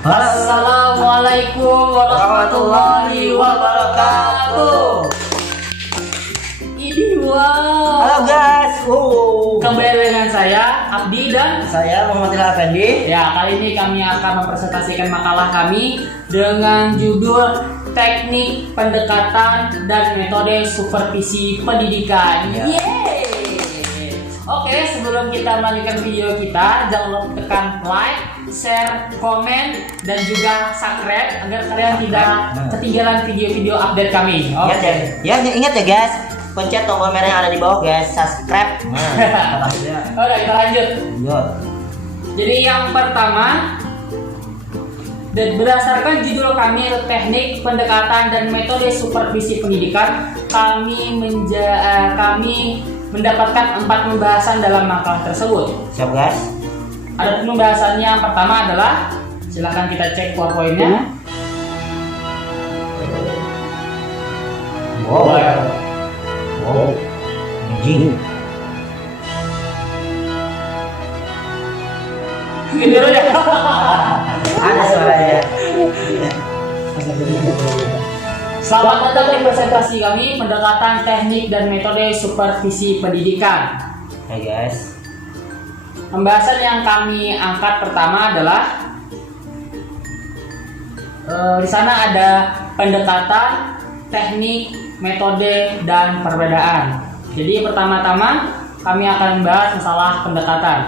Assalamualaikum warahmatullahi wabarakatuh. Ini wow. Halo guys. Kembali dengan saya Abdi dan Saya Muhammad Ilham Effendi. ya, kali ini kami akan mempresentasikan makalah kami dengan judul Teknik Pendekatan dan Metode Supervisi Pendidikan. Ya. Yeay. Oke, sebelum kita melanjutkan video kita, jangan lupa tekan like, share, komen, dan juga subscribe agar kalian tidak ketinggalan video-video update kami. Oke. Ingat ya guys, pencet tombol merah yang ada di bawah guys, subscribe. Oke, kita lanjut. Yuk. Jadi yang pertama, dan berdasarkan judul kami Teknik Pendekatan dan Metode Supervisi Pendidikan, kami mendapatkan 4 pembahasan dalam makalah tersebut. Siap guys. Ada pembahasannya, yang pertama adalah, silahkan kita cek PowerPoint-nya. Wow. Anjing. Gitu ya. Ada suaranya. Selamat datang di presentasi kami pendekatan teknik dan metode supervisi pendidikan. Hai guys. Pembahasan yang kami angkat pertama adalah di sana ada pendekatan, teknik, metode, dan perbedaan. Jadi pertama-tama kami akan membahas masalah pendekatan.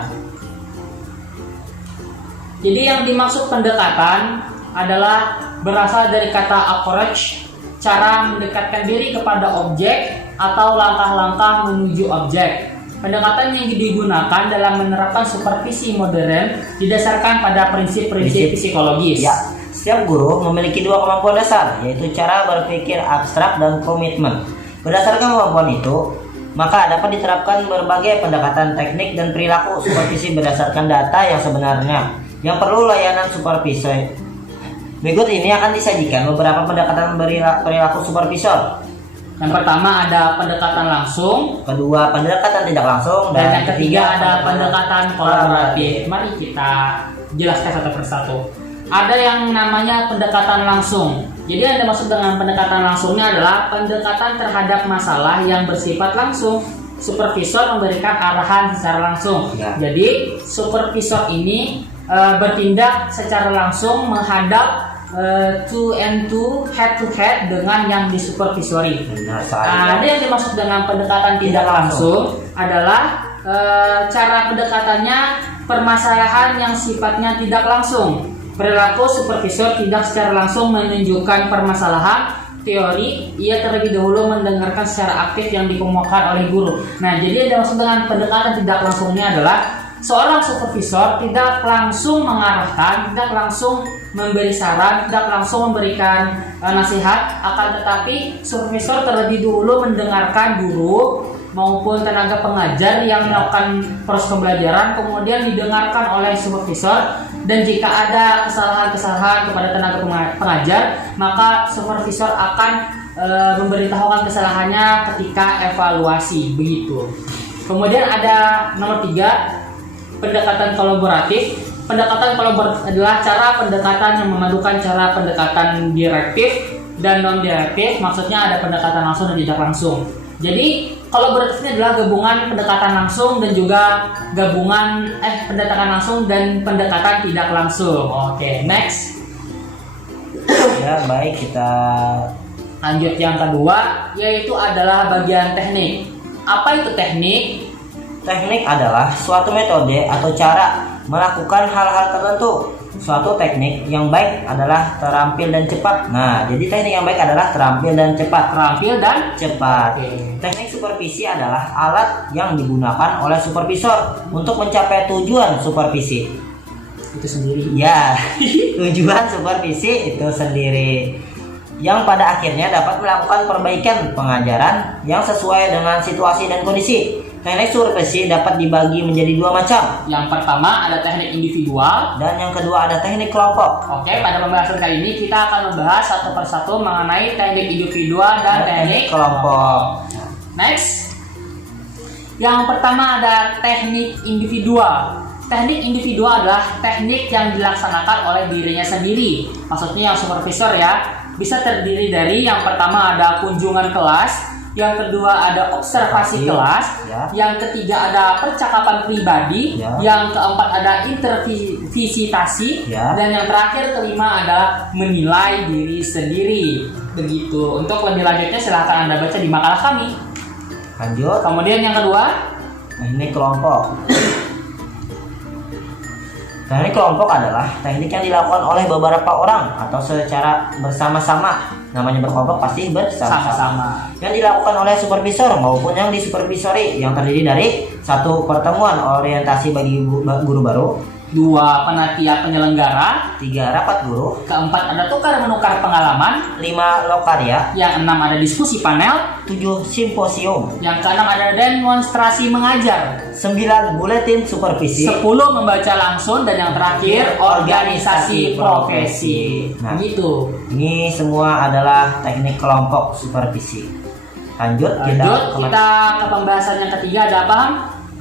Jadi yang dimaksud pendekatan adalah berasal dari kata approach, cara mendekatkan diri kepada objek atau langkah-langkah menuju objek. Pendekatan yang digunakan dalam menerapkan supervisi modern didasarkan pada prinsip-prinsip psikologis. Ya, setiap guru memiliki 2 kemampuan dasar, yaitu cara berpikir abstrak dan komitmen. Berdasarkan kemampuan itu, maka dapat diterapkan berbagai pendekatan teknik dan perilaku supervisi berdasarkan data yang sebenarnya yang perlu layanan supervisi. Berikut ini akan disajikan beberapa pendekatan perilaku supervisor. Yang pertama ada pendekatan langsung, Kedua, pendekatan tidak langsung, dan yang ketiga ada pendekatan kolaboratif. Mari kita jelaskan satu persatu. Ada yang namanya pendekatan langsung. Jadi yang dimaksud dengan pendekatan langsungnya adalah pendekatan terhadap masalah yang bersifat langsung. Supervisor memberikan arahan secara langsung. Ya. Jadi supervisor ini bertindak secara langsung menghadap two head to head dengan yang disupervisori. Ada yang dimaksud dengan pendekatan tidak langsung adalah cara pendekatannya permasalahan yang sifatnya tidak langsung. Perilaku supervisor tidak secara langsung menunjukkan permasalahan teori, ia terlebih dahulu mendengarkan secara aktif yang dikemukakan oleh guru. Nah, jadi yang dimaksud dengan pendekatan tidak langsungnya adalah seorang supervisor tidak langsung mengarahkan, tidak langsung memberi saran, tidak langsung memberikan nasihat, akan tetapi supervisor terlebih dahulu mendengarkan guru maupun tenaga pengajar yang melakukan proses pembelajaran, kemudian didengarkan oleh supervisor, dan jika ada kesalahan-kesalahan kepada tenaga pengajar, maka supervisor akan memberitahukan kesalahannya ketika evaluasi, begitu. Kemudian ada nomor 3, pendekatan kolaboratif. Pendekatan kolaboratif adalah cara pendekatan yang memadukan cara pendekatan direktif dan non direktif. Maksudnya ada pendekatan langsung dan tidak langsung. Jadi kolaboratif ini adalah gabungan pendekatan langsung dan juga gabungan pendekatan langsung dan pendekatan tidak langsung. Oke, next. Ya, baik, kita Lanjut yang kedua, yaitu adalah bagian teknik. Apa itu teknik? Teknik adalah suatu metode atau cara melakukan hal-hal tertentu. Suatu teknik yang baik adalah terampil dan cepat. Nah, jadi teknik yang baik adalah terampil dan cepat. Terampil dan Cepat. Oke. Teknik supervisi adalah alat yang digunakan oleh supervisor untuk mencapai tujuan supervisi. itu sendiri. Ya, tujuan supervisi itu sendiri, yang pada akhirnya dapat melakukan perbaikan pengajaran yang sesuai dengan situasi dan kondisi. Teknik supervisi dapat dibagi menjadi 2 macam. Yang pertama ada teknik individual. Dan yang kedua ada teknik kelompok. Oke, pada pembahasan kali ini kita akan membahas satu persatu mengenai teknik individual dan teknik kelompok. Next. Yang pertama ada teknik individual. teknik individu adalah teknik yang dilaksanakan oleh dirinya sendiri. Maksudnya yang supervisor ya, bisa terdiri dari yang pertama ada kunjungan kelas, yang kedua ada observasi kelas, ya. Yang ketiga ada percakapan pribadi, ya. Yang keempat ada intervisitasi, ya. Dan yang terakhir kelima adalah menilai diri sendiri. Begitu. Untuk lebih lanjutnya silahkan Anda baca di makalah kami. Lanjut. Kemudian yang kedua, Teknik kelompok. Teknik kelompok adalah teknik yang dilakukan oleh beberapa orang atau secara bersama-sama. Namanya berkelompok pasti bersama-sama. sama-sama. Yang dilakukan oleh supervisor maupun yang disupervisori, yang terdiri dari satu pertemuan orientasi bagi guru baru, 2 panitia penyelenggara, 3 rapat guru, 4 ada tukar menukar pengalaman, 5 lokaria, yang 6 ada diskusi panel, 7 simposium, yang ke-6 ada demonstrasi mengajar, 9 buletin supervisi, 10 membaca langsung, dan yang terakhir organisasi profesi. Nah, gitu. Ini semua adalah teknik kelompok supervisi. Lanjut Kita ke pembahasan yang ketiga, ada apa?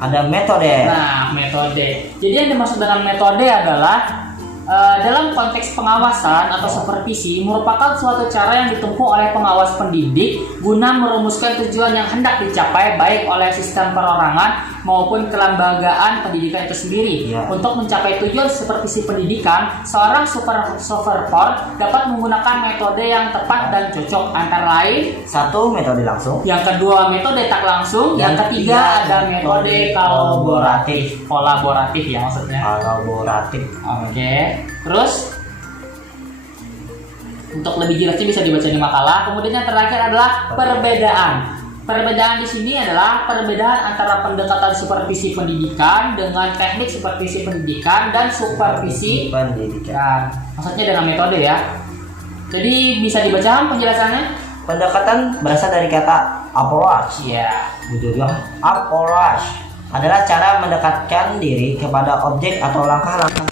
ada metode. Nah, metode. Jadi yang dimaksud dengan metode adalah dalam konteks pengawasan atau supervisi merupakan suatu cara yang ditempuh oleh pengawas pendidik guna merumuskan tujuan yang hendak dicapai baik oleh sistem perorangan maupun kelembagaan pendidikan itu sendiri. Ya. Untuk mencapai tujuan supervisi pendidikan, seorang supervisor dapat menggunakan metode yang tepat dan cocok, antara lain 1 metode langsung, yang kedua metode tak langsung, yang ketiga ada metode kolaboratif ya maksudnya. Kolaboratif. Oke. Terus untuk lebih jelasnya bisa dibaca di makalah. Kemudian yang terakhir adalah perbedaan. Perbedaan di sini adalah perbedaan antara pendekatan supervisi pendidikan dengan teknik supervisi pendidikan dan supervisi pendidikan. Maksudnya dengan metode ya. Jadi bisa dibaca penjelasannya? Pendekatan berasal dari kata approach. Iya. Judulnya approach adalah cara mendekatkan diri kepada objek atau langkah-langkah.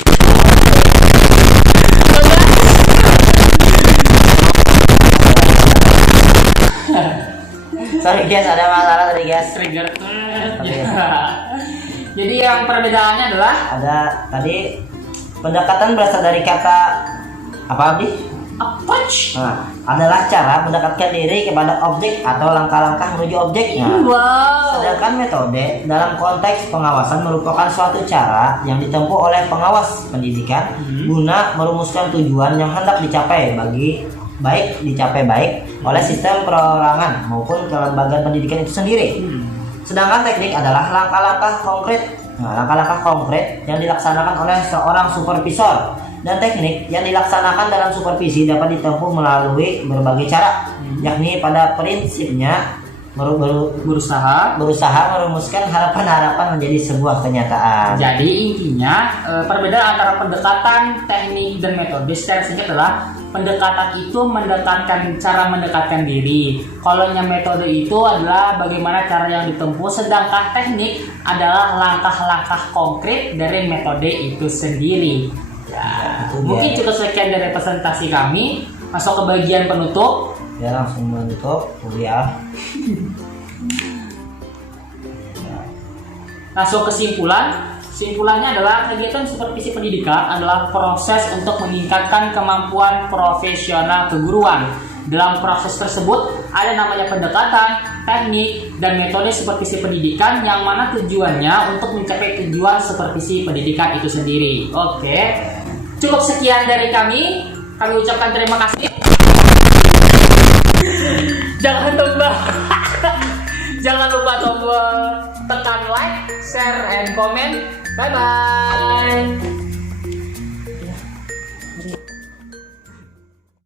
Sorry guys, ada masalah tadi guys. Trigger. Jadi yang perbedaannya adalah Ada tadi pendekatan berasal dari kata apa Abdi? approach. Nah, adalah cara mendekatkan diri kepada objek atau langkah-langkah menuju objeknya. Wow. Sedangkan metode dalam konteks pengawasan merupakan suatu cara yang ditempuh oleh pengawas pendidikan guna merumuskan tujuan yang hendak dicapai baik oleh sistem perorangan maupun kelembagaan pendidikan itu sendiri. Sedangkan teknik adalah langkah-langkah konkret. Nah, langkah-langkah konkret yang dilaksanakan oleh seorang supervisor, dan teknik yang dilaksanakan dalam supervisi dapat ditempuh melalui berbagai cara, yakni pada prinsipnya berusaha merumuskan harapan-harapan menjadi sebuah kenyataan. Jadi intinya perbedaan antara pendekatan, teknik, dan metode secara singkat adalah pendekatan itu cara mendekatkan diri. Kalau yang metode itu adalah bagaimana cara yang ditempuh, sedangkan teknik adalah langkah-langkah konkret dari metode itu sendiri. Ya, mungkin cukup sekian dari presentasi kami. Masuk ke bagian penutup. Ya, langsung menutup kuliah. Langsung kesimpulan. Simpulannya adalah kegiatan supervisi pendidikan adalah proses untuk meningkatkan kemampuan profesional keguruan. Dalam proses tersebut ada namanya pendekatan, teknik, dan metode supervisi pendidikan yang mana tujuannya untuk mencapai tujuan supervisi pendidikan itu sendiri. Oke, cukup sekian dari kami. Kami ucapkan terima kasih. Jangan lupa tombol tekan like, share, and comment. Bye bye.